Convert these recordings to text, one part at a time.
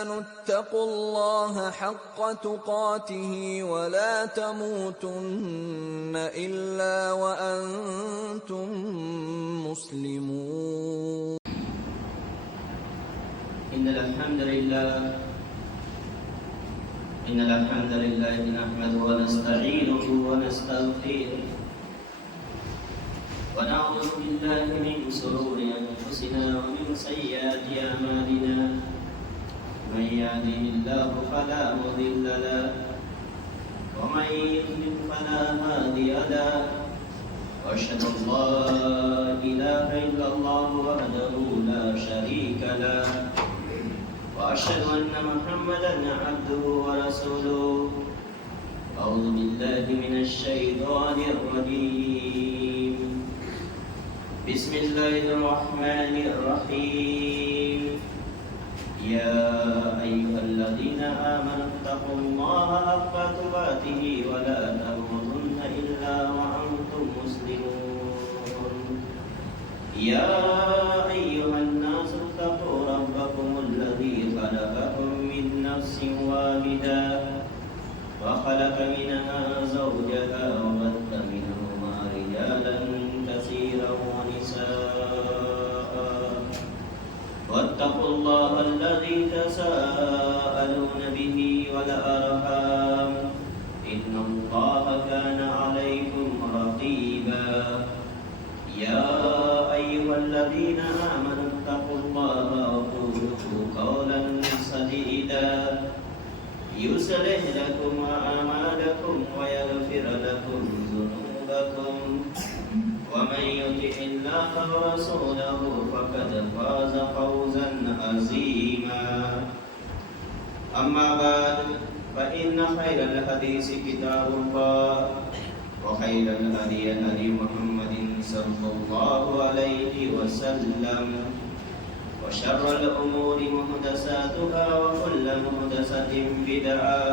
آمنوا اتقوا الله حق تقاته ولا تموتن إلا وأنتم مسلمون. إن الحمد لله نحمده ونستعينه ونستغفره ونعوذ بالله من شرور أنفسنا ومن سيئات أعمالنا. من يهده الله فلا مضل له ومن يضلل فلا هادي له. وأشهد أن لا إله إلا الله وحده لا شريك له وأشهد أن محمدا عبده ورسوله. أعوذ بالله من الشيطان الرجيم. بسم الله الرحمن الرحيم. يا أيها الذين آمنوا اتقوا الله حق تقاته ولا تموتن إلا وأنتم مسلمون. يا أيها الناس اتقوا ربكم الذي خلقكم من نفس واحدة وخلق منها زوجها وبث منهما رجالا كثيرا ونساء. واتقوا الله الذي تساءلون به والأرحام إن الله كان عليكم رقيبا. يا أيها الذين آمنوا اتقوا الله وقولوا قولا سديدا يصلح لكم أعمالكم ويغفر لكم ذنوبكم ومن يطع الله ورسوله فقد فاز فوزا عظيما. أما بعد فإن خير الحديث كتاب الله وخير الهدي هدي محمد صلى الله عليه وسلم وشر الأمور محدثاتها وكل محدثة بدعة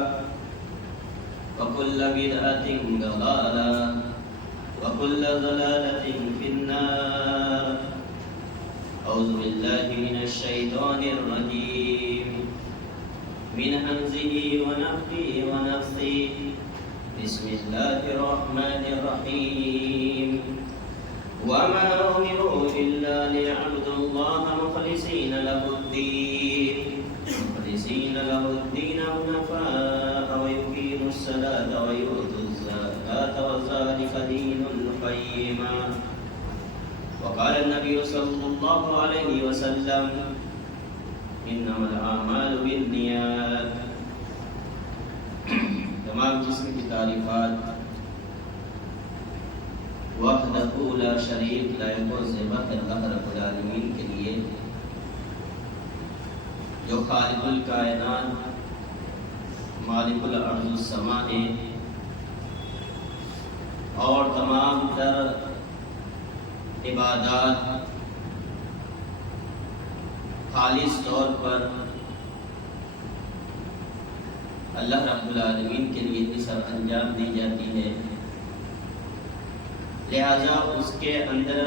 وكل بدعة ضلالة وكل ضلالة في النار. أعوذ بالله من الشيطان الرجيم من همزه ونفخه ونفثه. بسم الله الرحمن الرحيم. وما أمروا إلا ليعبدوا الله مخلصين له الدين حنفاء ويقيموا الصلاة ويؤتوا الزكاة وذلك دين القيمة. وقال النبي صلى الله عليه وسلم إنما الأعمال بالنيات. تمام جسم کی تعریفات وحدہ لا شریک لائق و ذبح اللہ رب العالمین کے لیے جو خالق الکائنات مالک الارض السماء ہے اور تمام تر عبادات خالص طور پر اللہ رب العالمین کے لیے سب انجام دی جاتی ہے. لہذا اس کے اندر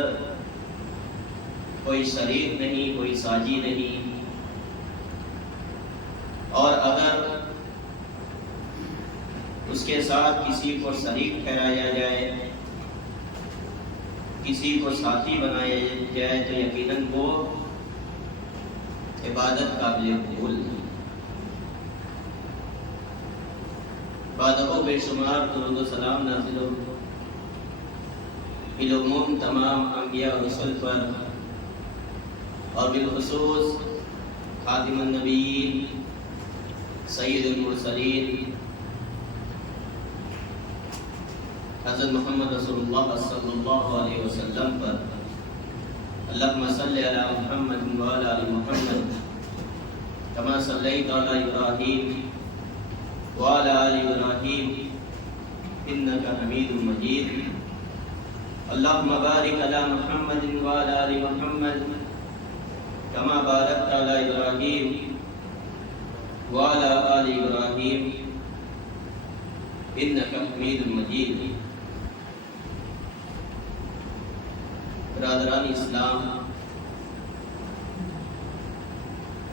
کوئی شریک نہیں، کوئی ساجی نہیں، اور اگر اس کے ساتھ کسی کو شریک ٹھہرایا جائے، کسی کو ساتھی بنایا جائے تو یقیناً وہ عبادت قابل قبول نہیں. بعد بے شمار درود و سلام نازل ہو بالعموم تمام انبیاء و رسل پر اور بالخصوص خاتم النبیین سید المرسلین حضرت محمد رسول اللہ صلی اللہ علیہ وسلم پر. اللہم صلی علی محمد وعلی آل محمد کما صلیت علی ابراہیم وعلى آل إبراهيم إنك حميد مجيد. اللهم بارك على محمد وعلى آل محمد كما باركت على إبراهيم وعلى آل إبراهيم إنك حميد مجيد. برادران اسلام،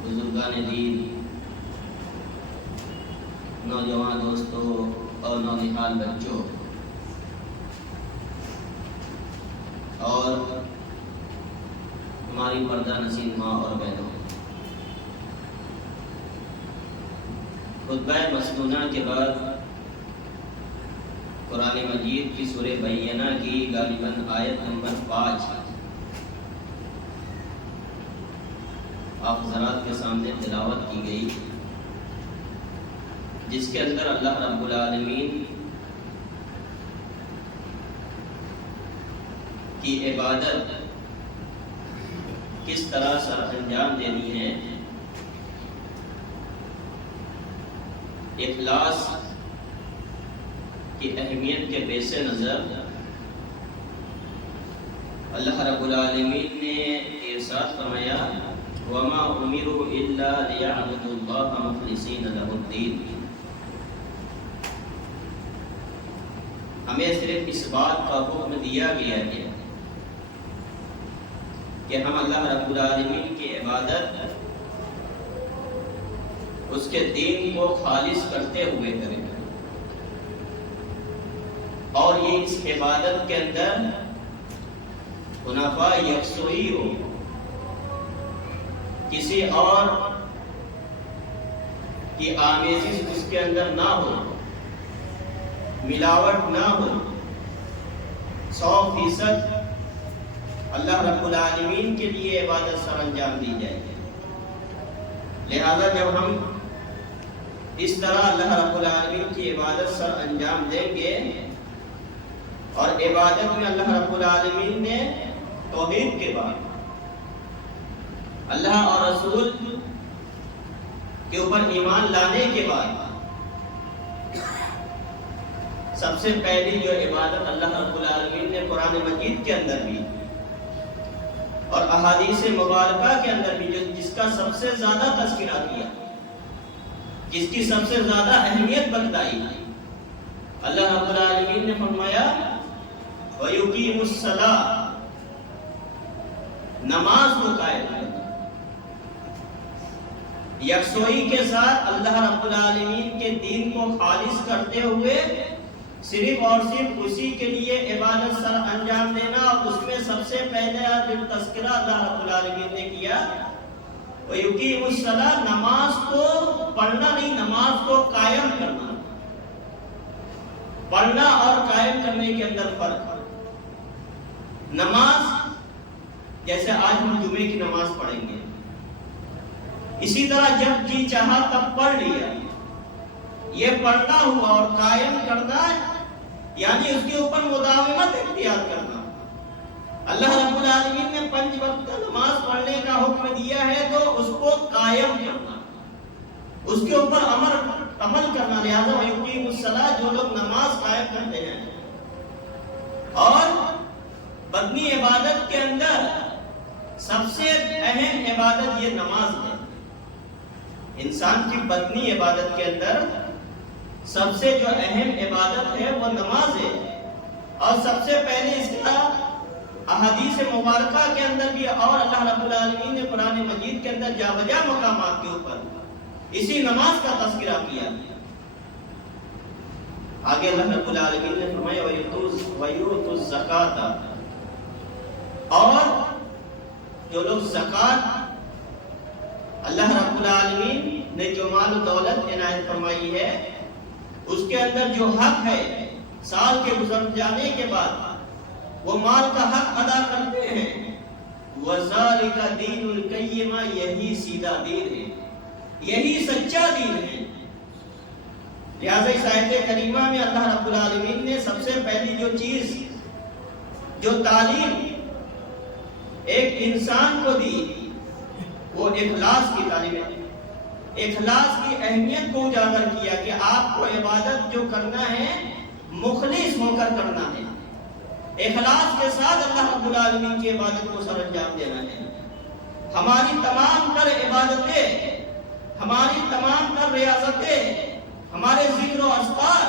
بزرگان دین، نوجوان دوستوں اور نونہال بچوں اور ہماری پردہ نشین ماں اور بہنوں، خطبہ مسنونہ کے بعد قرآن مجید کی سورہ بینہ کی غالباً آیت نمبر 5 آپ حضرات کے سامنے تلاوت کی گئی، جس کے اندر اللہ رب العالمین کی عبادت کس طرح سر انجام دینی ہے، اخلاص کی اہمیت کے پیش نظر اللہ رب العالمین نے ارشاد فرمایا وَمَا أُمِرُوا إِلَّا لِيَعْبُدُوا اللَّهَ مُخْلِصِينَ لَهُ الدِّينَ۔ ہمیں صرف اس بات کا حکم دیا گیا ہے کہ ہم اللہ رب العالمین کی عبادت اس کے دین کو خالص کرتے ہوئے کریں، اور یہ اس عبادت کے اندر حنفاء یکسوئی ہو، کسی اور کی آمیزش اس کے اندر نہ ہو، ملاوٹ نہ ہو، 100% اللہ رب العالمین کے لیے عبادت سر انجام دی جائے۔ لہذا جب ہم اس طرح اللہ رب العالمین کی عبادت سر انجام دیں گے، اور عبادت میں اللہ رب العالمین نے توحید کے بعد اللہ اور رسول کے اوپر ایمان لانے کے بعد سب سے پہلی جو عبادت اللہ رب العالمین نے قرآن مجید کے اندر بھی اور احادیث مبارکہ کے اندر بھی جس کا سب سے زیادہ تذکرہ کیا، جس کی سب سے زیادہ اہمیت بتائی، اللہ رب العالمین نے فرمایا وَيُقِيمُ الصَّلَاةَ، نماز کو قائم کرنا، یکسوئی کے ساتھ اللہ رب العالمین کے دین کو خالص کرتے ہوئے صرف اور صرف اسی کے لیے عبادت سر انجام دینا، اور اس میں سب سے پہلے تذکرہ اللہ رب العالمین نے کیا وَيُقِيمُ الصَّلَاةَ، نماز کو پڑھنا نہیں، نماز کو قائم کرنا۔ پڑھنا اور قائم کرنے کے اندر فرق ہے۔ نماز جیسے آج ہم جمعے کی نماز پڑھیں گے، اسی طرح جب جی چاہا تب پڑھ لیا، یہ پڑھنا ہوا، اور قائم کرنا یعنی اس کے اوپر مداومت اختیار کرنا۔ اللہ رب العالمین نے 5 وقت نماز پڑھنے کا حکم دیا ہے تو اس کو قائم کرنا، اس کے اوپر عمل کرنا۔ لہذا وَيُقِيمُ الصَّلَاةَ، جو لوگ نماز قائم کرتے ہیں، اور بدنی عبادت کے اندر سب سے اہم عبادت یہ نماز ہے۔ انسان کی بدنی عبادت کے اندر سب سے جو اہم عبادت ہے وہ نماز ہے، اور سب سے پہلے اس کا احادیث مبارکہ کے اندر بھی اور اللہ رب العالمین نے قرآن مجید کے اندر جا بجا مقامات کے اوپر اسی نماز کا تذکرہ کیا۔ آگے اللہ رب العالمین نے فرمایا وَيُؤْتُوا الزَّكَاةَ، اور جو لوگ زکوٰۃ اللہ رب العالمین نے جو مال و دولت عنایت فرمائی ہے اس کے اندر جو حق ہے، سال کے گزر جانے کے بعد وہ مال کا حق ادا کرتے ہیں، وَذَلِكَ دِينُ الْقَيِّمَةِ، یہی سیدھا دین ہے، یہی سچا دین ہے۔ لہذا اس آیت کریمہ میں اللہ رب العالمین نے سب سے پہلی جو چیز، جو تعلیم ایک انسان کو دی، وہ اخلاص کی تعلیم ہے۔ اخلاص کی اہمیت کو اجاگر کیا کہ آپ کو عبادت جو کرنا ہے مخلص ہو کر کرنا ہے، اخلاص کے ساتھ اللہ رب العالمین کی عبادت کو سر انجام دینا ہے۔ ہماری تمام تر عبادتیں، ہماری تمام تر ریاضتیں، ہمارے ذکر و اذکار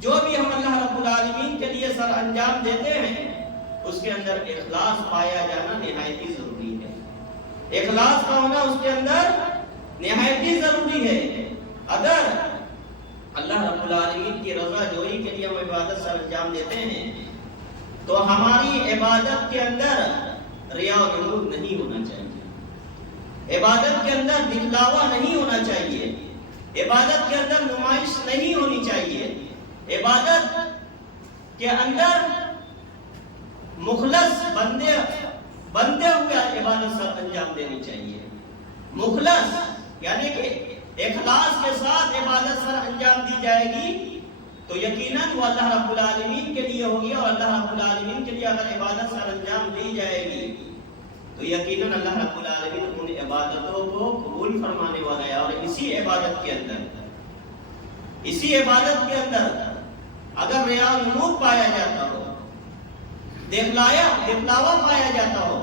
جو بھی ہم اللہ رب العالمین کے لیے سر انجام دیتے ہیں، اس کے اندر اخلاص پایا جانا نہایت ہی ضروری ہے۔ اخلاص کا ہونا اس کے اندر نہایت ہی ضروری ہے۔ اگر اللہ رب العالمین کی رضا جوئی کے لیے ہم عبادت سر انجام دیتے ہیں تو ہماری عبادت کے اندر ریا و غرور نہیں ہونا چاہیے، عبادت کے اندر دکھلاوا نہیں ہونا چاہیے، عبادت کے اندر نمائش نہیں ہونی چاہیے، عبادت کے اندر مخلص بندے ہوئے عبادت سر انجام دینی چاہیے۔ مخلص یعنی کہ اخلاص کے ساتھ عبادت سر انجام دی جائے گی تو یقیناً وہ اللہ رب العالمین کے لیے ہوگی، اور اللہ رب العالمین کے لیے اگر عبادت سر انجام دی جائے گی تو یقیناً اللہ رب العالمین ان عبادتوں کو قبول فرمانے والا ہے۔ اور اسی عبادت کے اندر اگر ریا و نمود پایا جاتا ہو، دکھلاوا پایا جاتا ہو،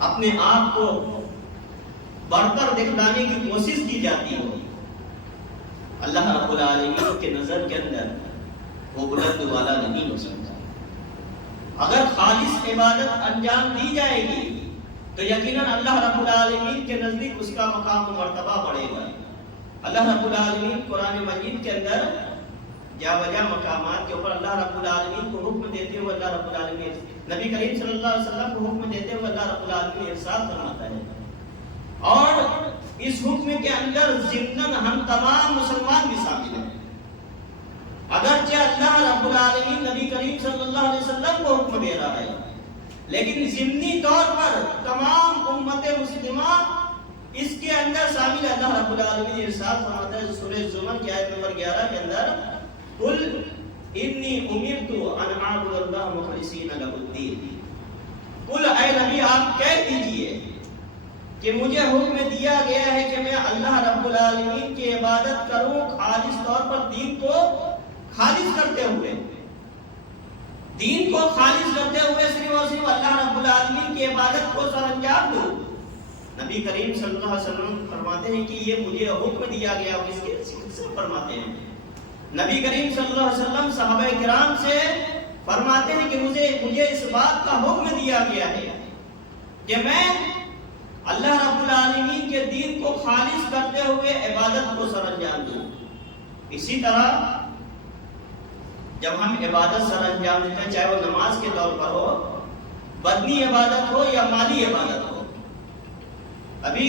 اپنے آپ کو برتر دکھلانے کی کوشش کی جاتی ہو، اللہ رب العالمین کے نظر کے اندر وہ بلند والا نہیں ہو سکتا۔ اگر خالص عبادت انجام دی جائے گی تو یقیناً اللہ رب العالمین کے نزدیک اس کا مقام و مرتبہ بڑھے گا۔ اللہ رب العالمین قرآن مجید کے اندر جا بجا مقامات کے اوپر اللہ رب العالمین کو حکم دیتے ہوئے اللہ رب العالمین نبی کریم صلی اللہ علیہ وسلم کو حکم دیتے ہوئے اللہ رب العالمین ارشاد فرماتا ہے، اور اس حکم کے اندر ضمناً ہم تمام مسلمان بھی شامل ہیں۔ اگرچہ اللہ رب العالمین نبی کریم صلی اللہ علیہ وسلم کو حکم دے رہا ہے، لیکن ضمنی طور پر تمام امت مسلمہ اس کے اندر شامل۔ اللہ رب العالمین ارشاد فرماتا ہے سورہ زمر کی آیت نمبر 11 کے اندر، قل انی امرت ان اعبد اللہ مخلصین لہ الدین۔ قل اے نبی آپ کہہ دیجئے کہ مجھے حکم دیا گیا ہے کہ میں اللہ رب العالمین کی عبادت کروں خالص طور پر، دین کو خالص کرتے ہوئے، صرف اور صرف اللہ رب العالمین کی عبادت کو سر انجام دوں۔ نبی کریم صلی اللہ علیہ وسلم فرماتے ہیں کہ یہ مجھے حکم دیا گیا، اور اس کے سے فرماتے ہیں نبی کریم صلی اللہ علیہ وسلم صحابہ کرام سے فرماتے ہیں کہ مجھے اس بات کا حکم دیا گیا ہے کہ میں اللہ رب العالمین کے دین کو خالص کرتے ہوئے عبادت کو سر انجام دوں۔ اسی طرح جب ہم عبادت سر انجام دیتے ہیں، چاہے وہ نماز کے طور پر ہو، بدنی عبادت ہو یا مالی عبادت ہو۔ ابھی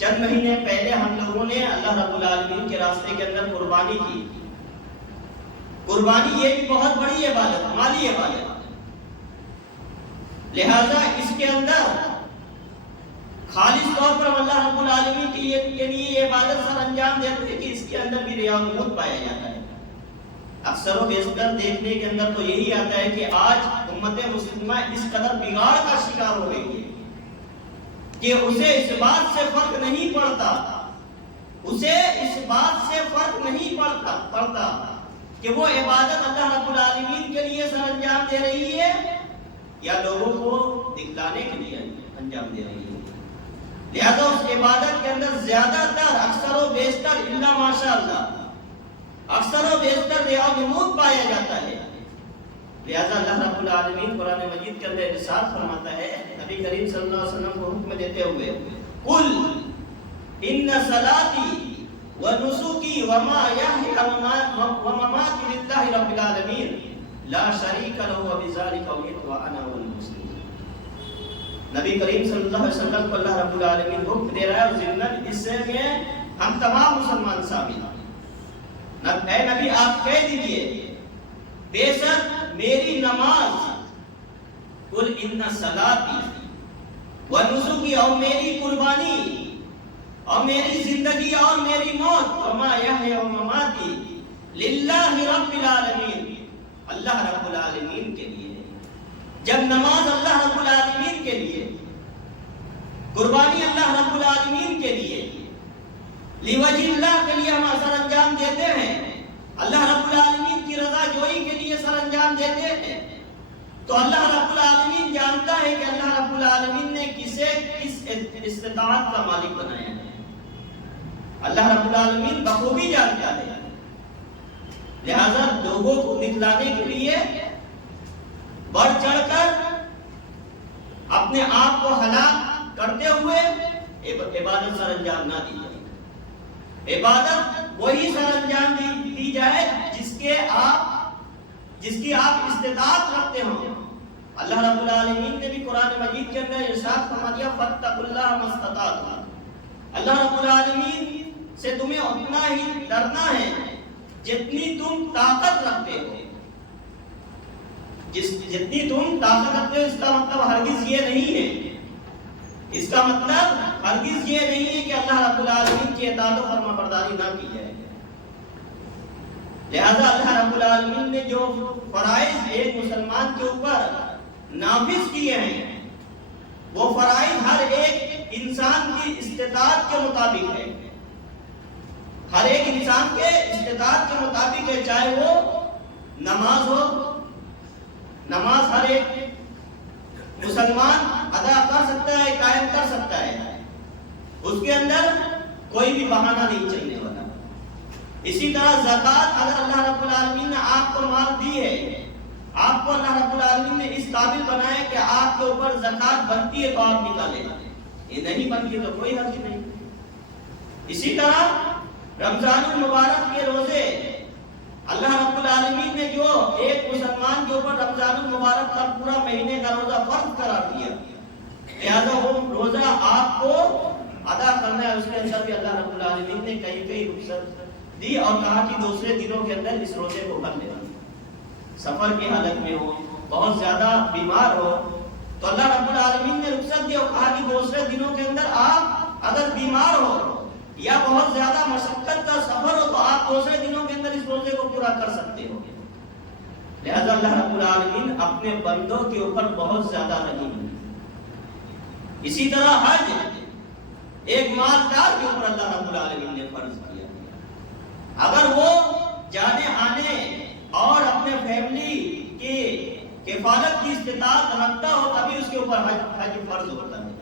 چند مہینے پہلے ہم لوگوں نے اللہ رب العالمین کے راستے کے اندر قربانی کی۔ قربانی یہ بھی بہت بڑی عبادت، مالی عبادت، لہذا اس کے اندر خالص طور پر اللہ رب العالمین کے لیے یہ عبادت سر انجام دیتے ہیں کہ اس کے اندر بھی ریا و نمود پایا جاتا ہے۔ اکثر و بیشتر دیکھنے کے اندر تو یہی آتا ہے کہ آج امت مسلمہ اس قدر بگاڑ کا شکار ہو گئی ہے کہ اسے اس بات سے فرق نہیں پڑتا کہ وہ عبادت اللہ رب العالمین کے لیے سر انجام دے رہی ہے یا لوگوں کو دکھلانے کے لیے انجام دے رہی ہے۔ لہذا اس عبادت کے اندر زیادہ تر اکثر و بیشتر الا ماشاءاللہ اکثر و بیشتر ریا و نمود پایا جاتا ہے۔ لہذا اللہ رب العالمین قرآن مجید کے اندر ارشاد فرماتا ہے نبی کریم صلی اللہ علیہ وسلم کو حکم دیتے ہوئے، قل ان صلاتی ونسکی ومحیائی ومماتی للہ رب العالمین لا شریک لہ وبذلک امرت وانا اول المسلمین۔ نبی کریم صلی اللہ علیہ وسلم کو اللہ رب العالمین حکم دے رہا ہے، اور ضمن اس سے میں ہم تمام مسلمان شامل ہیں۔ اے نبی آپ کہہ دیجئے بے شک میری نماز، قل ان صلاتی ونسکی، اور میری قربانی اور میری زندگی اور میری موت، ومحیائی ومماتی للہ رب العالمین، اللہ رب العالمین کے لیے۔ جب نماز اللہ رب العالمین کے لیے، قربانی اللہ رب العالمین کے لیے، لوجہ اللہ کے لیے ہم سر انجام دیتے ہیں، اللہ رب العالمین کی رضا جوئی کے لیے سر انجام دیتے ہیں، تو اللہ رب العالمین جانتا ہے کہ اللہ رب العالمین نے کسے کس استطاعت کا مالک بنایا ہے۔ اللہ رب العالمین بخوبی جانتا ہے، لہذا لوگوں کو دکھلانے کے لیے بڑھ چڑھ کر اپنے آپ کو ہلاک کرتے ہوئے عبادت سر انجام نہ دی جائے۔ عبادت وہی سر انجام دی جائے جس کی آپ استطاعت رکھتے ہوں۔ اللہ رب العالمین نے بھی قرآن مجید کے اندر ارشاد فرما دیا فاتقوا اللہ ما استطعتم۔ اللہ رب العالمین سے تمہیں اتنا ہی ڈرنا ہے جتنی تم طاقت رکھتے ہو۔ جتنی تم طاقت رکھتے ہو، اس کا مطلب ہرگز یہ نہیں ہے، اس کا مطلب ہرگز یہ نہیں ہے کہ اللہ رب العالمین کی اطاعت و فرما برداری نہ کی جائے۔ لہذا اللہ رب العالمین نے جو فرائض ایک مسلمان کے اوپر نافذ کیے ہیں، وہ فرائض ہر ایک انسان کی استطاعت کے مطابق ہے، ہر ایک انسان کے استطاعت کے مطابق ہے، چاہے وہ نماز ہو۔ نماز ہر ایک مسلمان ادا کر سکتا ہے، قائم کر سکتا ہے، اس کے اندر کوئی بھی بہانہ نہیں چلنے والا۔ اسی طرح زکوٰۃ، اگر اللہ رب العالمین نے آپ کو مال دی ہے، آپ کو اللہ رب العالمین نے اس قابل بنایا کہ آپ کے اوپر زکوٰۃ بنتی ہے تو آپ نکالیں، یہ نہیں بنتی تو کوئی حرج نہیں۔ اسی طرح رمضان المبارک کے روزے اللہ رب العالمین نے جو ایک مسلمان کے اوپر رمضان المبارک کا پورا مہینے کا روزہ فرض قرار دیا، لہذا وہ روزہ آپ کو ادا کرنا ہے۔ اس کے اندر بھی اللہ رب العالمین نے کئی رخصت دی اور کہا کہ دوسرے دنوں کے اندر اس روزے کو کر لینا۔ سفر کی حالت میں ہو، بہت زیادہ بیمار ہو تو اللہ رب العالمین نے رخصت دی اور کہا کہ دوسرے دنوں کے اندر آپ اگر بیمار ہو یا بہت زیادہ مشقت کا سفر ہو تو آپ دوسرے دنوں کے اندر اس روزے کو پورا کر سکتے ہو۔ لہذا اللہ رب العالمین اپنے بندوں کے اوپر بہت زیادہ رحیم ہے۔ اسی طرح حج ایک مالدار کے اوپر اللہ رب العالمین نے فرض کیا، اگر وہ جانے آنے اور اپنے فیملی کی کفالت کی استطاعت رکھتا ہو تبھی اس کے اوپر حج فرض ہوتا ہے۔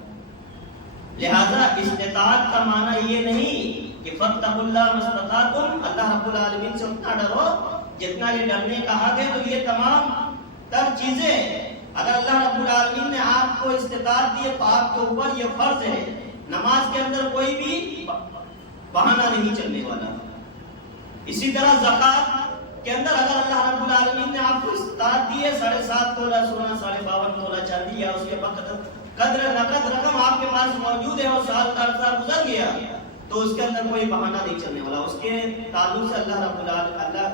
لہذا استطاعت کا معنی یہ نہیں کہ فاتقوا اللہ ما استطعتم، اللہ رب العالمین سے اتنا ڈرو جتنا یہ ڈرنے کا حق ہے۔ تو یہ تمام تر چیزیں اگر اللہ رب العالمین نے آپ کو استطاعت دی ہے تو آپ کے اوپر یہ فرض ہے۔ نماز کے اندر کوئی بھی بہانہ نہیں چلنے والا۔ اسی طرح زکوٰۃ کے اندر اگر اللہ رب العالمین نے آپ کو استطاعت دی ہے 7.5 تولہ سونا، 52.5 تولہ چاندی یا اس کے قدر نقد رقم آپ کے پاس موجود ہے اور سال کا عرصہ گزر گیا تو اس کے اندر کوئی بہانہ نہیں چلنے والا۔ اس کے تعلق سے اللہ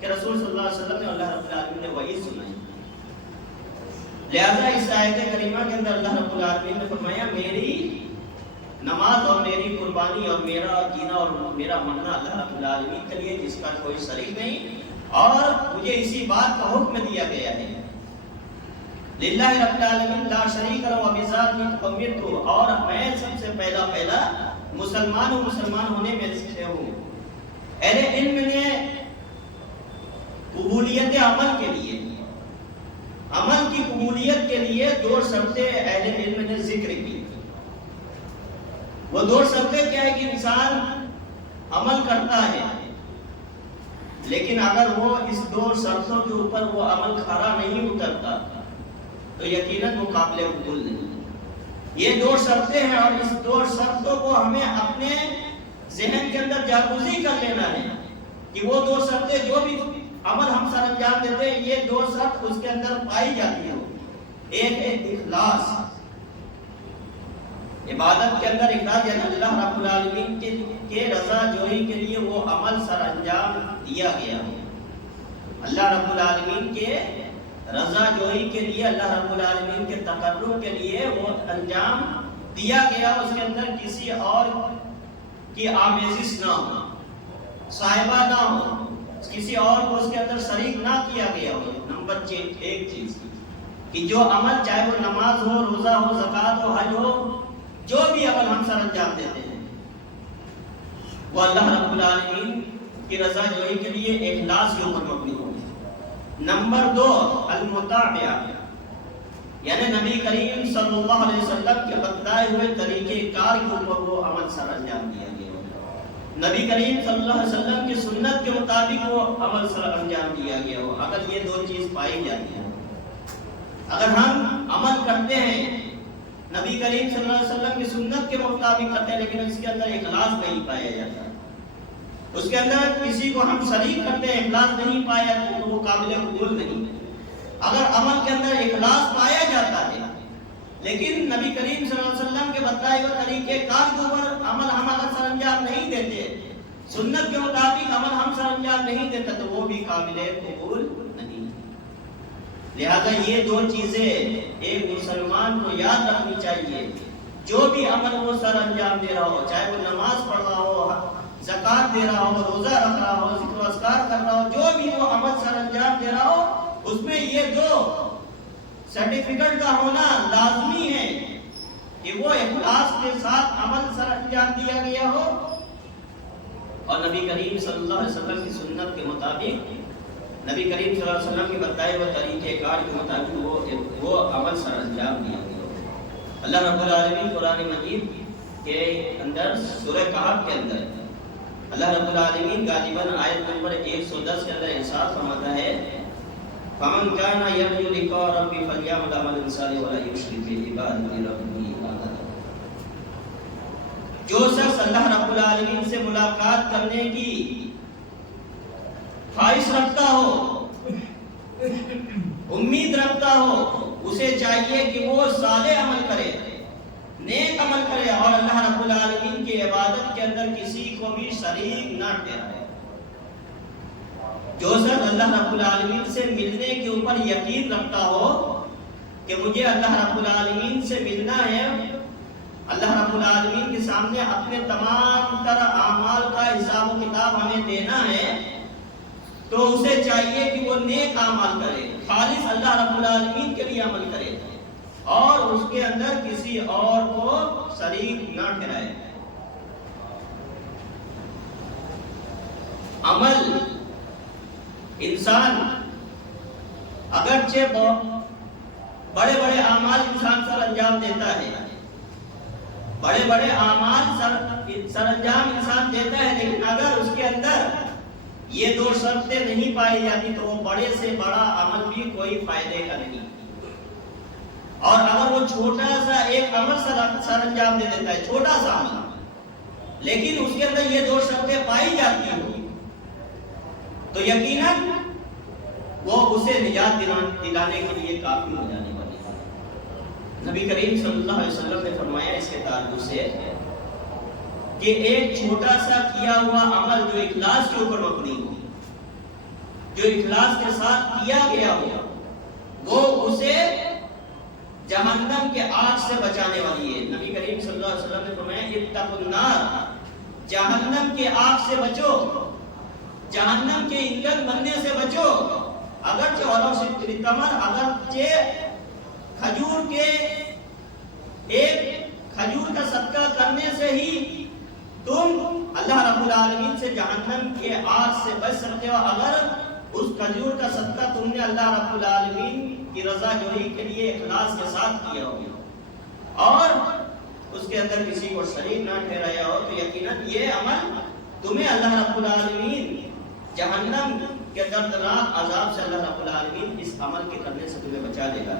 کے رسول صلی اللہ علیہ وسلم نے اللہ رب العالمین نے وحی سنائی۔ لہذا اس آیت کریمہ کے اندر اللہ رب العالمین نے فرمایا میری نماز اور میری قربانی اور میرا جینا اور میرا مرنا اللہ رب العالمین کے لیے جس کا کوئی شریک نہیں، اور مجھے اسی بات کا حکم دیا گیا ہے للہ رب العالمین لا شریک لہ وبذاتہ امرت، اور میں سب سے پہلا مسلمان ہوں، مسلمان ہونے میں سے ہوں۔ اہل علم نے قبولیت عمل کے لیے، عمل کی قبولیت کے لیے 2 شرطیں اہل علم نے ذکر کی۔ وہ 2 شرطیں کیا ہے کہ انسان عمل کرتا ہے لیکن اگر وہ اس 2 شرطوں کے اوپر وہ عمل کھرا نہیں اترتا تو یقیناً وہ قابل قبول نہیں۔ یہ 2 شرطیں ہیں اور اس 2 شرطوں کو ہمیں اپنے ذہن کے اندر جاگزی کر لینا ہے کہ وہ 2 شرطیں جو بھی عمل ہم سر انجام دیتے ہیں یہ 2 شرط اس کے اندر پائی جاتی ہیں۔ ایک ہے اخلاص، عبادت کے اندر اخلاص، یعنی اللہ رب العالمین کے رضا جوئی کے لیے وہ عمل سر انجام دیا گیا ہے۔ اللہ رب العالمین کے رضا جوئی کے لیے، اللہ رب العالمین کے تقرب کے لیے وہ انجام دیا گیا، اس کے اندر کسی اور کی آمیزش نہ ہو، صاحبہ نہ ہو، کسی اور کو اس کے اندر شریک نہ کیا گیا ہو۔ نمبر 1 چیز کہ جو عمل چاہے وہ نماز ہو، روزہ ہو، زکوٰۃ ہو، حج ہو، جو بھی عمل ہم سر انجام دیتے ہیں وہ اللہ رب العالمین کی رضا جوئی کے لیے اخلاص کے اوپر مبنی ہو۔ نمبر 2 المتابعہ، یعنی نبی کریم صلی اللہ علیہ وسلم کے بتائے ہوئے طریقے کار کے اوپر وہ عمل سر انجام دیا گیا ہو، نبی کریم صلی اللہ علیہ وسلم کی سنت کے مطابق وہ عمل سر انجام دیا گیا ہو۔ اگر یہ 2 چیز پائی جاتی ہیں، اگر ہم عمل کرتے ہیں نبی کریم صلی اللہ علیہ وسلم کی سنت کے مطابق کرتے ہیں لیکن اس کے اندر اخلاص نہیں پایا جاتا اس کے اندر کسی کو ہم شریک کرتے ہیں، اخلاص نہیں پایا تو وہ قابل قبول نہیں۔ اگر عمل کے اندر اخلاص پایا جاتا ہے لیکن نبی کریم صلی اللہ علیہ وسلم کے بتائے ہوئے طریقے کار کے اوپر عمل ہم اگر سر انجام نہیں دیتے، سنت کے مطابق عمل ہم سر انجام نہیں دیتے، تو وہ بھی قابل قبول نہیں۔ لہذا یہ دو چیزیں ایک مسلمان کو یاد رکھنی چاہیے، جو بھی عمل وہ سر انجام دے رہا ہو، چاہے وہ نماز پڑھ رہا ہو، زکوٰۃ دے رہا ہو، روزہ رکھ رہا ہو، ذکر و اذکار کر رہا ہو، جو بھی وہ عمل سر انجام دے رہا ہو، اس میں یہ دو سرٹیفکیٹ کا ہونا لازمی ہے کہ وہ اخلاص کے ساتھ عمل سر انجام دیا گیا ہو اور نبی کریم صلی اللہ علیہ وسلم کی سنت کے مطابق، نبی کریم صلی اللہ علیہ وسلم کے بتائے ہوئے طریقے کار کے مطابق وہ عمل سر انجام دیا گیا ہو۔ اللہ رب العالمین قرآن مجید کے اندر سورہ کہف کے اندر اللہ رب العالمین غالباً آیت نمبر 110 کے اندر ارشاد فرماتا ہے فَمَنْ كَانَ يَرْجُو لِقَاءَ رَبِّهِ فَلْيَعْمَلْ عَمَلًا صَالِحًا وَلَا يُشْرِكْ بِعِبَادَةِ رَبِّهِ أَحَدًا۔ جو شخص اللہ رب العالمین سے ملاقات کرنے کی خواہش رکھتا ہو، امید رکھتا ہو، اسے چاہیے کہ وہ صالح عمل کرے، نیک عمل کرے اور اللہ رب العالمین کی عبادت کے اندر کسی کو بھی شریک نہ ٹھہرائے۔ جو شخص اللہ رب العالمین سے ملنے کے اوپر یقین رکھتا ہو کہ مجھے اللہ رب العالمین سے ملنا ہے، اللہ رب العالمین کے سامنے اپنے تمام تر اعمال کا حساب و کتاب ہمیں دینا ہے، تو اسے چاہیے کہ وہ نیک اعمال کرے، خالص اللہ رب العالمین کے لیے عمل کرے اور اس کے اندر کسی اور کو شریک نہ ٹھہرائے۔ عمل انسان اگرچہ بڑے بڑے اعمال انسان سر انجام دیتا ہے، بڑے بڑے اعمال سر انجام انسان دیتا ہے، لیکن اگر اس کے اندر یہ دو شرطیں نہیں پائی جاتی تو وہ بڑے سے بڑا عمل بھی کوئی فائدے کا نہیں۔ اور اگر وہ چھوٹا سا ایک عمل سر انجام دے دیتا ہے، چھوٹا سا عمل، لیکن اس کے اندر یہ دو شرطیں پائی جاتی ہیں تو یقیناً وہ اسے نجات دلانے کے لیے کافی ہو جانے والی ہے۔ نبی کریم صلی اللہ علیہ وسلم نے فرمایا اس کے تعلق سے کہ ایک چھوٹا سا کیا ہوا عمل جو اخلاص کے اوپر مبنی ہو، جو اخلاص کے ساتھ کیا گیا ہو، وہ اسے جہنم کے آگ سے بچانے والی ہے۔ نبی کریم صلی اللہ علیہ وسلم نے فرمایا اتقوا النار، جہنم کے آگ سے بچو، جہنم کے ایندھن بننے سے بچو۔ اگرچہ کھجور کے ایک کھجور کا صدقہ کرنے سے ہی تم اللہ رب العالمین سے جہنم کے آگ سے بچ سکتے ہو، اگر اس کھجور کا صدقہ تم نے اللہ رب العالمین کی رضا جوئی کے لیے اخلاص کے ساتھ کیا ہو اور اس کے اندر کسی کو شریک نہ ٹھہرایا ہو، تو یقیناً یہ عمل تمہیں اللہ رب العالمین جہنم کے دردناک عذاب سے اللہ رب العالمین اس عمل کے کرنے سے تمہیں بچا دے گا۔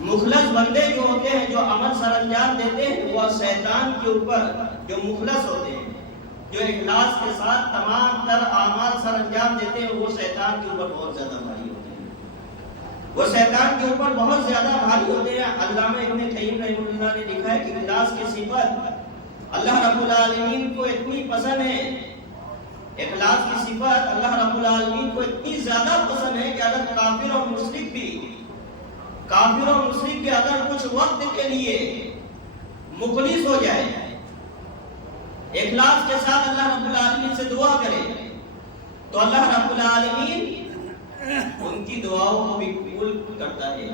مخلص بندے جو ہوتے ہیں، جو عمل سر انجام دیتے ہیں، وہ شیطان کے اوپر جو مخلص ہوتے ہیں، جو اخلاص کے ساتھ تمام تر اعمال سر انجام دیتے ہیں، وہ شیطان کے اوپر بہت زیادہ بھاری ہوتے ہیں، وہ شیطان کے اوپر بہت زیادہ بھاری ہوتے ہیں۔ علامہ ابن قیم رحمہ اللہ نے لکھا ہے کہ اخلاص کی صفت اللہ رب العالمین کو اتنی پسند ہے، اخلاص کی صفت اللہ رب العالمین کو اتنی زیادہ پسند ہے کہ اگر کافر اور مشرک بھی اگر کچھ وقت کے لیے مخلص ہو جائے، اخلاص کے ساتھ اللہ رب العالمین سے دعا کرے، تو اللہ رب العالمین ان کی دعاؤں کو بھی قبول کرتا ہے۔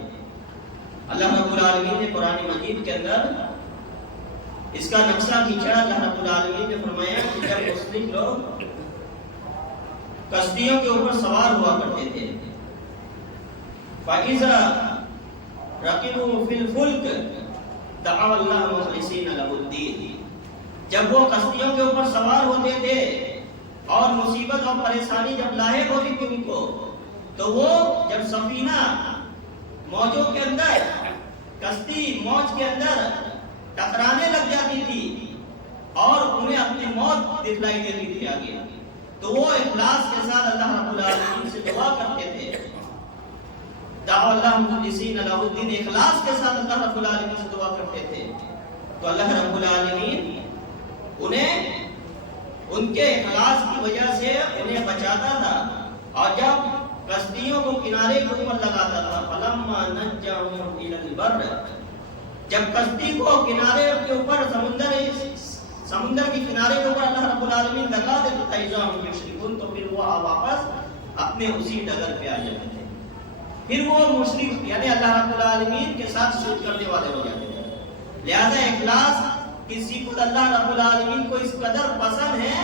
اللہ رب العالمین نے قرآن مجید کے اندر اس کا نقشہ کھینچا۔ اللہ رب العالمین نے فرمایا کہ جب مسلم لوگ کشتیوں کے اوپر سوار ہوا کرتے تھے، فَإِذَا رَكِبُوا فِي الْفُلْكِ دَعَوْا اللَّهَ مُخْلِصِينَ لَهُ الدِّينَ، جب وہ کشتیوں کے اوپر سوار ہوتے تھے اور مصیبت اور پریشانی جب لاحق ہوتی تھی ان کو، تو وہ جب سفینہ موجوں کے اندر، کشتی موج کے اندر ٹکرانے لگ جاتی تھی، اور انہیں اپنی موت دکھلائی دیتی تھی آگے، تو وہ اخلاص کے ساتھ اللہ رب العالمین سے دعا کرتے تھے. دعوا اللہ مخلصین لہ الدین، اخلاص کے ساتھ اللہ رب العالمین سے دعا کرتے تھے، تو اللہ رب العالمین انہیں ان کے اخلاص کی وجہ سے انہیں بچاتا تھا. اور جب کشتیوں کو کنارے کے اوپر لگاتا تھا، فلما نجاهم الى البر، جب کشتی کو کنارے کے اوپر سمندر کی کنارے کے اوپر اللہ رب العالمین لگا دیتا تھا، اذا هم یشرکون، تو پھر وہ واپس اپنے اسی ڈگر پہ آ جاتے تھے. پھر وہ مشرک یعنی اللہ رب العالمین کے ساتھ شرک کرنے والے ہو جاتے تھے. لہذا اخلاص کسی کو اللہ رب العالمین کو اس قدر پسند ہے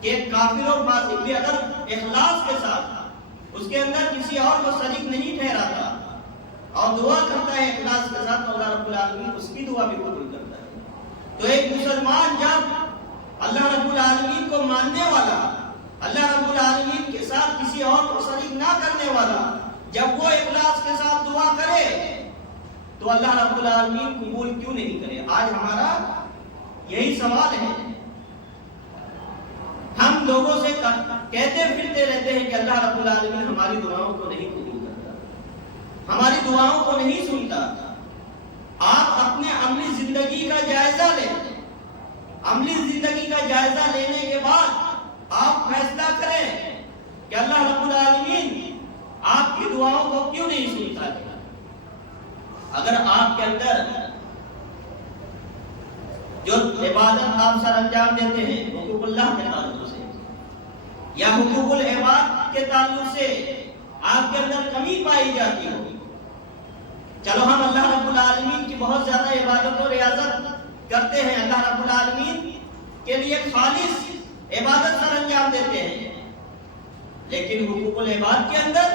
کہ کافر و فاسق بھی اگر اخلاص کے ساتھ اس کے اندر کسی اور کو شریک نہیں ٹھہراتا اور دعا کرتا ہے اخلاص کے ساتھ، تو اللہ رب العالمین اس کی دعا بھی قبول کرتا ہے. تو ایک مسلمان جب اللہ رب العالمین کو ماننے والا، اللہ رب العالمین کے ساتھ کسی اور کو شریک نہ کرنے والا، جب وہ اخلاص کے ساتھ دعا کرے تو اللہ رب العالمین قبول کیوں نہیں کرے؟ آج ہمارا یہی سوال ہے. ہم لوگوں سے کہتے پھرتے رہتے ہیں کہ اللہ رب العالمین ہماری دعاؤں کو نہیں قبول کرتا، ہماری دعاؤں کو نہیں سنتا. آپ اپنے عملی زندگی کا جائزہ لیں، عملی زندگی کا جائزہ لینے کے بعد آپ فیصلہ کریں کہ اللہ رب العالمین آپ کی دعاؤں کو کیوں نہیں سنتا ہے. اگر آپ کے اندر جو عبادت آپ سر انجام دیتے ہیں حقوق اللہ کے تعلق سے یا حقوق العباد کے تعلق سے آپ کے اندر کمی پائی جاتی ہو، چلو ہم اللہ رب العالمین کی بہت زیادہ عبادت و ریاضت کرتے ہیں، اللہ رب العالمین کے لیے خالص عبادت سر انجام دیتے ہیں، لیکن حقوق العباد کے اندر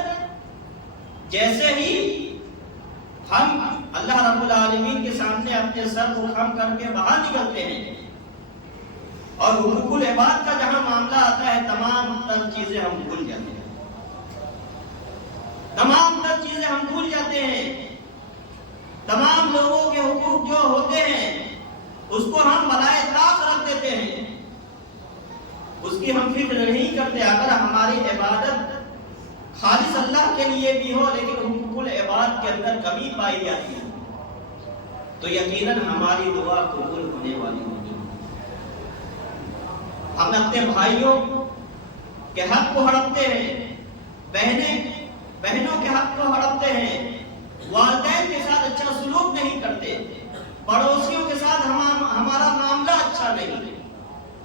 جیسے ہی ہم اللہ رب العالمین کے سامنے اپنے سر کو خم کر کے باہر نکلتے ہیں اور حقوق العباد کا جہاں معاملہ آتا ہے، تمام تر چیزیں ہم بھول جاتے ہیں، تمام تر چیزیں ہم بھول جاتے ہیں. تمام لوگوں کے حقوق جو ہوتے ہیں اس کو ہم بالائے طاق رکھ دیتے ہیں، اس کی ہم فکر نہیں کرتے. اگر ہماری عبادت خالص اللہ کے لیے بھی ہو لیکن حقوق العباد کے اندر کمی پائی جاتی ہے تو یقیناً ہماری دعا قبول ہونے والی نہیں. ہم اپنے بھائیوں کے حق کو ہڑپتے ہیں، بہنوں کے حق کو ہڑپتے ہیں، والدین کے ساتھ اچھا سلوک نہیں کرتے، پڑوسیوں کے ساتھ ہمارا معاملہ اچھا نہیں،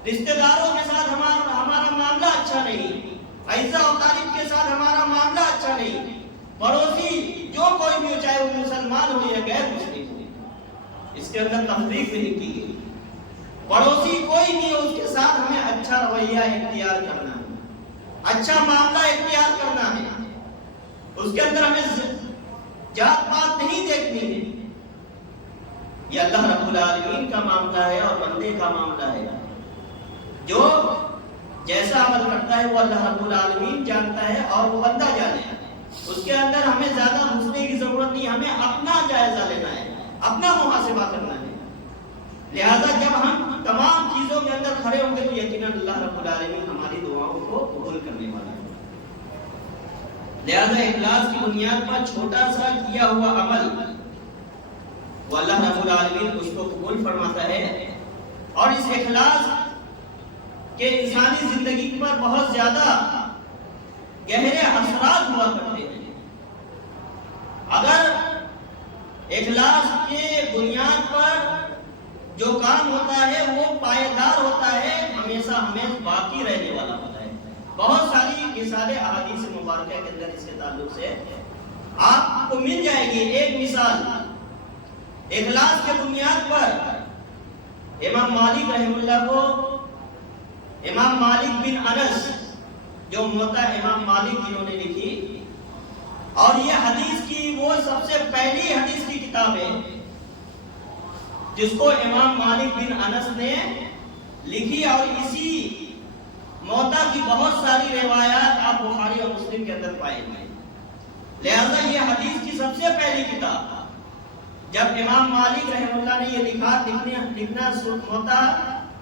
رشتہ داروں کے ساتھ ہمارا معاملہ اچھا نہیں، اعزاء و طالب کے ساتھ ہمارا معاملہ اچھا نہیں. پڑوسی جو کوئی بھی ہو، چاہے وہ مسلمان ہو یا غیر مسلم ہو، اس کے اندر تفریق نہیں کی گئی. پڑوسی کوئی بھی ہو، اس کے ساتھ ہمیں اچھا رویہ اختیار کرنا ہے، اچھا معاملہ اختیار کرنا ہے، اس کے اندر ہمیں جات پات نہیں دیکھنی ہے. یہ اللہ رب العالمین کا معاملہ ہے اور بندے کا معاملہ ہے. جو جیسا عمل کرتا ہے وہ اللہ رب العالمین جانتا ہے اور وہ بندہ جانے. اس کے اندر ہمیں زیادہ گھسنے کی ضرورت نہیں، ہمیں اپنا جائزہ لینا ہے، اپنا محاسبہ کرنا ہے. لہذا جب ہم تمام چیزوں کے اندر کھڑے ہوں گے تو یقیناً اللہ رب العالمین ہماری دعاؤں کو قبول کرنے والا ہے. لہذا اخلاص کی بنیاد پر چھوٹا سا کیا ہوا عمل وہ اللہ رب العالمین اس کو قبول فرماتا ہے. اور اس اخلاص کہ انسانی زندگی پر بہت زیادہ گہرے اثرات ہوا کرتے ہیں. اگر اخلاص کے بنیاد پر جو کام ہوتا ہے وہ پائیدار ہوتا ہے، ہمیشہ ہمیں باقی رہنے والا ہوتا ہے. بہت ساری مثالیں احادیث مبارکہ کے اندر اس کے تعلق سے آپ کو مل جائے گی. ایک مثال اخلاص کے بنیاد پر امام مالک رحم اللہ کو، امام مالک بن انس جو موطا امام مالک جنہوں نے لکھی، اور یہ حدیث کی وہ سب سے پہلی حدیث کی کتاب ہے جس کو امام مالک بن انس نے لکھی، اور اسی موطا کی بہت ساری روایات آپ بخاری اور مسلم کے اندر پائیں گے. لہذا یہ حدیث کی سب سے پہلی کتاب جب امام مالک رحم اللہ نے یہ لکھنا موطا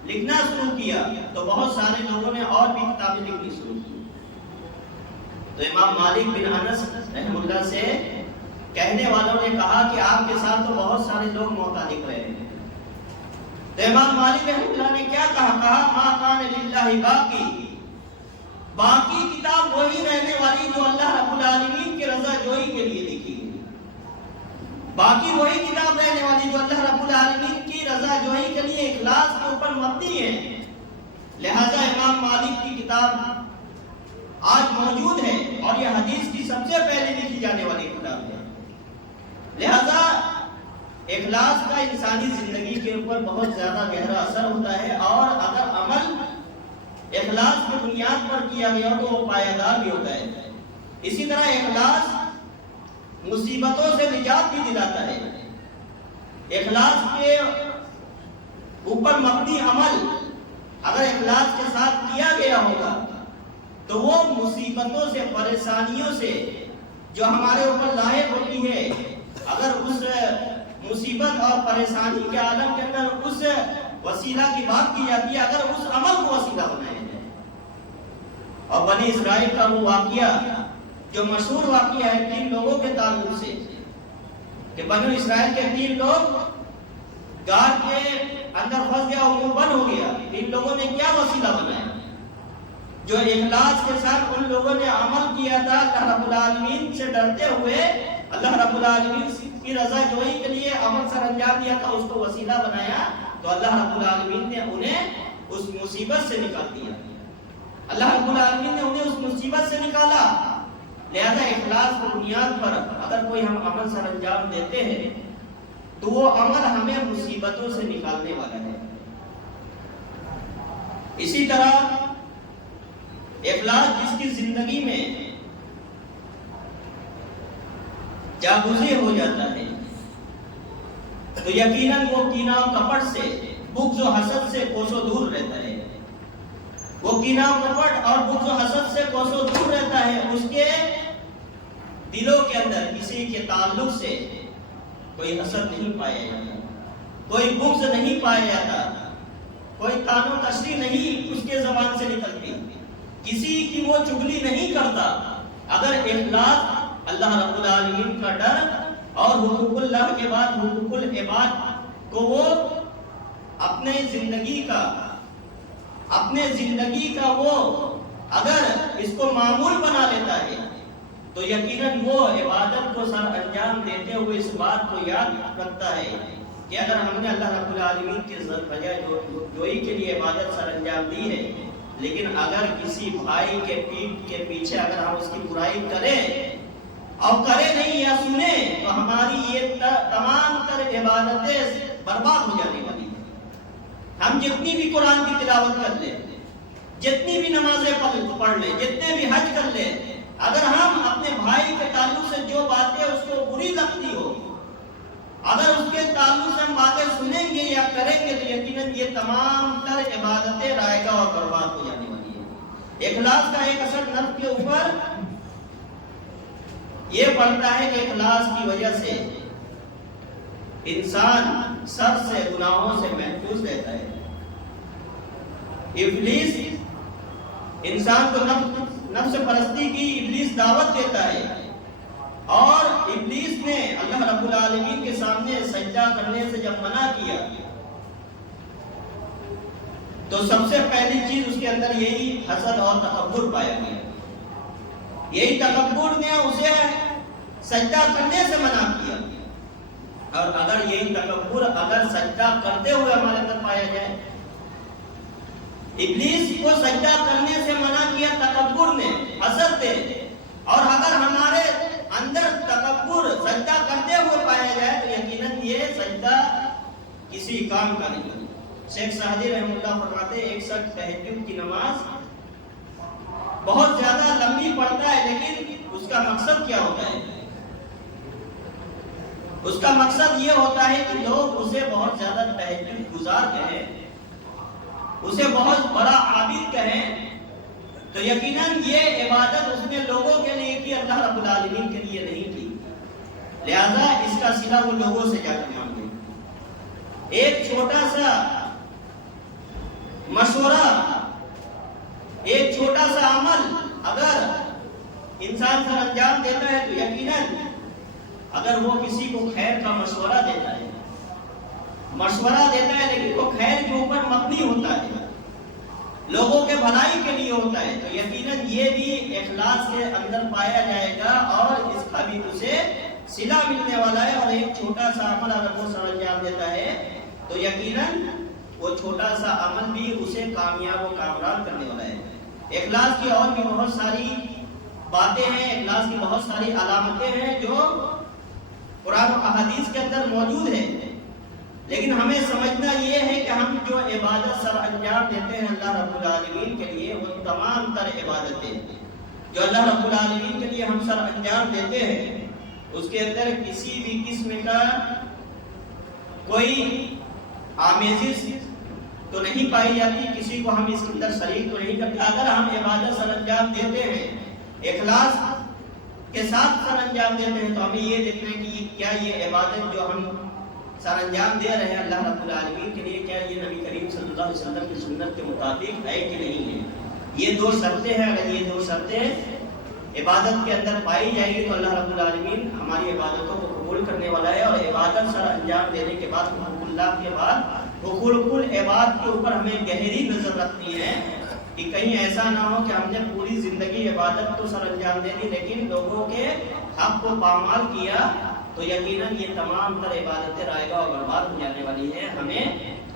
لکھنا شروع کیا تو بہت سارے لوگوں نے اور بھی کتابیں لکھنی شروع کی. تو امام مالک بن انس رحمہ اللہ سے کہنے والوں نے کہا کہ آپ کے ساتھ تو بہت سارے لوگ موقع لکھ رہے ہیں. تو امام مالک رحمہ اللہ نے کیا کہا ما کان للہ باقی کتاب وہی رہنے والی جو اللہ رب العالمین کی رضا جوئی کے لیے لکھی گئی. باقی وہی کتاب رہنے والی جو اللہ رب العالمین کی رضا جوئی کے لیے اخلاص کے اوپر مبنی ہے. لہذا امام مالک کی کتاب آج موجود ہے اور یہ حدیث کی سب سے پہلے لکھی جانے والی کتاب ہے. لہذا اخلاص کا انسانی زندگی کے اوپر بہت زیادہ گہرا اثر ہوتا ہے، اور اگر عمل اخلاص کی بنیاد پر کیا گیا تو وہ پائیدار بھی ہوتا ہے. اسی طرح اخلاص مصیبتوں سے نجات بھی دلاتا ہے. اخلاص کے اوپر مبنی عمل اگر اخلاص کے ساتھ کیا گیا ہوگا تو وہ مصیبتوں سے، پریشانیوں سے جو ہمارے اوپر لاحق ہوتی ہے، اگر اس مصیبت اور پریشانی کے عالم کے اندر اس وسیلہ کی بات کی جاتی ہے، اگر اس عمل کو وسیلہ بنایا جائے. اور بنی اسرائیل کا وہ واقعہ جو مشہور واقعہ ہے 3 لوگوں کے تعلق سے، کہ بنی اسرائیل کے 3 لوگ غار کے اندر پھنس گیا اور وہ بند ہو گیا. 3 لوگوں نے کیا وسیلہ بنایا؟ جو اخلاص کے ساتھ ان لوگوں نے عمل کیا تھا، اللہ رب العالمین سے ڈرتے ہوئے اللہ رب العالمین کی رضا جوئی کے لیے عمل سر انجام دیا تھا، اس کو وسیلہ بنایا تو اللہ رب العالمین نے انہیں اس مصیبت سے نکال دیا. اللہ رب العالمین نے انہیں اس مصیبت سے نکالا. لہذا اخلاص کی بنیاد پر اگر کوئی ہم عمل سر انجام دیتے ہیں تو وہ عمل ہمیں مصیبتوں سے نکالنے والا ہے. اسی طرح اخلاص جس کی زندگی میں جاگزی ہو جاتا ہے تو یقیناً وہ کینہ و کپٹ سے، بغض و حسد سے کوسوں دور رہتا ہے. وہ کینہ و کپٹ اور بغض و حسد سے کوسوں دور رہتا ہے. اس کے دلوں کے اندر کسی کے تعلق سے کوئی حسد نہیں پایا جاتا، کوئی بغض نہیں پایا جاتا، کوئی طعن و تشریح نہیں اس کے زبان سے نکلتی، کسی کی وہ چغلی نہیں کرتا. اگر اخلاص اللہ رب العالمین کا ڈر اور حقوق اللہ کے بعد حقوق العباد کو وہ اپنے زندگی کا وہ اگر اس کو معمول بنا لیتا ہے تو یقیناً وہ عبادت کو سر انجام دیتے ہوئے اس بات کو یاد رکھتا ہے کہ اگر ہم نے اللہ رب العالمین کی بجائے جوئی کے لیے عبادت سر انجام دی ہے، لیکن اگر کسی بھائی کے پیٹھ کے پیچھے اگر ہم اس کی برائی کریں اور کرے نہیں یا سنیں تو ہماری یہ تمام تر عبادتیں برباد ہو جانے والی ہیں. ہم جتنی بھی قرآن کی تلاوت کر لیں، جتنی بھی نمازیں پڑھ لیں، جتنے بھی حج کر لیں، اگر ہم اپنے بھائی کے تعلق سے جو باتیں اس کو بری لگتی ہو، اگر اس کے تعلق سے ہم باتیں سنیں گے یا کریں گے تو یقیناً یہ تمام تر عبادتیں رائگاں اور برباد ہو جانے والی ہیں. اخلاص کا ایک اثر نفس کے اوپر یہ پڑتا ہے کہ اخلاص کی وجہ سے انسان سر سے گناہوں سے محفوظ رہتا ہے. ابلیس انسان کو نفس پرستی کی ابلیس دعوت دیتا ہے، اور ابلیس نے اللہ رب العالمین کے سامنے سجدہ کرنے سے جب منع کیا تو سب سے پہلی چیز اس کے اندر یہی حسد اور تکبر پایا گیا. یہی تکبر نے اسے سجدہ کرنے سے منع کیا. اور اگر یہی تکبر اگر سجدہ کرتے ہوئے ہمارے اندر پایا جائے، ابلیس کو سجدہ کرنے سے منع کیا تکبر نے، حسد نے، اور اگر ہمارے اندر تکبر سجدہ کرتے ہوئے پایا جائے تو یقیناً یہ سجدہ کسی کام کا نہیں. شیخ سعدی رحمہ اللہ فرماتے ہیں ایک شخص تہجد کی نماز بہت زیادہ لمبی پڑھتا ہے، لیکن اس کا مقصد کیا ہوتا ہے؟ اس کا مقصد یہ ہوتا ہے کہ لوگ اسے بہت زیادہ تہجد گزار کہیں، اسے بہت بڑا عابد کہیں، تو یقیناً یہ عبادت اس نے لوگوں کے لیے کی، اللہ رب العالمین کے لیے نہیں کی. لہذا اس کا صلہ وہ لوگوں سے جا کر مانگے. ایک چھوٹا سا مشورہ، ایک چھوٹا سا عمل اگر انسان سر انجام دیتا ہے تو یقیناً اگر وہ کسی کو خیر کا مشورہ دیتا ہے لیکن وہ خیر کے اوپر مبنی ہوتا ہے، لوگوں کے بھلائی کے لیے ہوتا ہے، تو یقیناً یہ بھی اخلاص کے اندر پایا جائے گا اور اس کا بھی اسے صلہ ملنے والا ہے۔ اور ایک چھوٹا سا عمل اگر وہ سر انجام دیتا ہے تو یقیناً وہ چھوٹا سا عمل بھی اسے کامیاب و کامران کرنے والا ہے۔ اخلاص کی اور بھی بہت ساری باتیں ہیں، اخلاص کی بہت ساری علامتیں ہیں جو قرآن و احادیث کے اندر موجود ہیں، لیکن ہمیں سمجھنا یہ ہے کہ ہم جو عبادت سر انجام دیتے ہیں اللہ رب العالمین کے لیے، وہ تمام تر عبادتیں جو اللہ رب العالمین کے لیے ہم سر انجام دیتے ہیں، اس کے اندر کسی بھی قسم کا کوئی آمیزش تو نہیں پائی جاتی، کسی کو ہم اس کے اندر شریک تو نہیں کرتے۔ اگر ہم عبادت سر انجام دیتے ہیں، اخلاص کے ساتھ سر انجام دیتے ہیں، تو ہمیں یہ دیکھنا ہے کہ کیا یہ عبادت جو ہم سر انجام دے رہے ہیں اللہ رب العالمین کے لیے، کیا یہ نبی کریم صلی اللہ علیہ وسلم کی سنت کے مطابق ہے کہ نہیں ہے۔ یہ دو شرطیں ہیں، اگر یہ دو شرطیں عبادت کے اندر پائی جائے گی تو اللہ رب العالمین ہماری عبادتوں کو قبول کرنے والا ہے۔ اور عبادت سر انجام دینے کے بعد حقوق اللہ کے بعد حقوق العباد کے اوپر ہمیں گہری نظر رکھنی ہے کہ کہیں ایسا نہ ہو کہ ہم نے پوری زندگی عبادت تو سر انجام دے دی لیکن لوگوں کے حق کو پامال کیا، تو یقیناً یہ تمام تر عبادتیں رائگاں اور برباد ہو جانے والی ہیں۔ ہمیں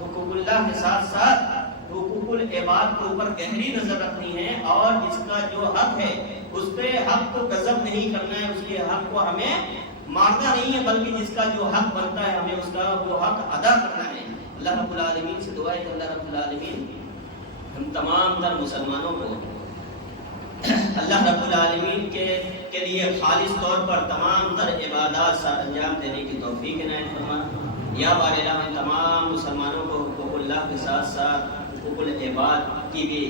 حقوق اللہ کے ساتھ ساتھ حقوق العباد کے اوپر گہری نظر رکھنی ہے، اور جس کا جو حق ہے اس پہ حق کو غضب نہیں کرنا ہے، اس کے حق کو ہمیں مارنا نہیں ہے، بلکہ جس کا جو حق بنتا ہے ہمیں اس کا وہ حق ادا کرنا ہے۔ اللہ رب العالمین سے دعا ہے کہ اللہ رب العالمین ہم تمام تر مسلمانوں کو اللہ رب العالمین کے لیے خالص طور پر تمام تر عبادات سر انجام دینے کی توفیق عنایت فرما۔ یا بار الہ ہم تمام مسلمانوں کو حقوق اللہ کے ساتھ ساتھ حقوق العباد کی بھی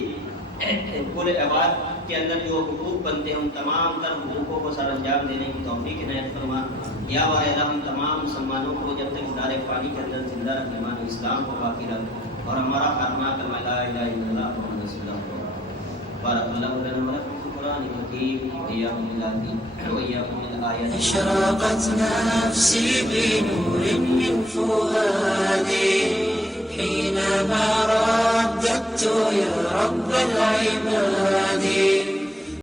حقوق العباد کے اندر جو حقوق بنتے ہیں ان تمام تر حقوقوں کو سر انجام دینے کی توفیق عنایت فرما۔ یا بار الہ ہم تمام مسلمانوں کو جب تک دار فانی کے اندر زندہ رکھ، ایمان اسلام کو باقی رکھ، اور ہمارا خاتمہ کلمہ لا الہ الا اللہ محمد رسول اللہ۔ بارک اللہ لنا ولکم فی القرآن الحکیم وإیاکم بالآیات وإیاکم بالآیات۔ اشرقت نفسی بنور من فؤادی حينما رددت يا رب العباد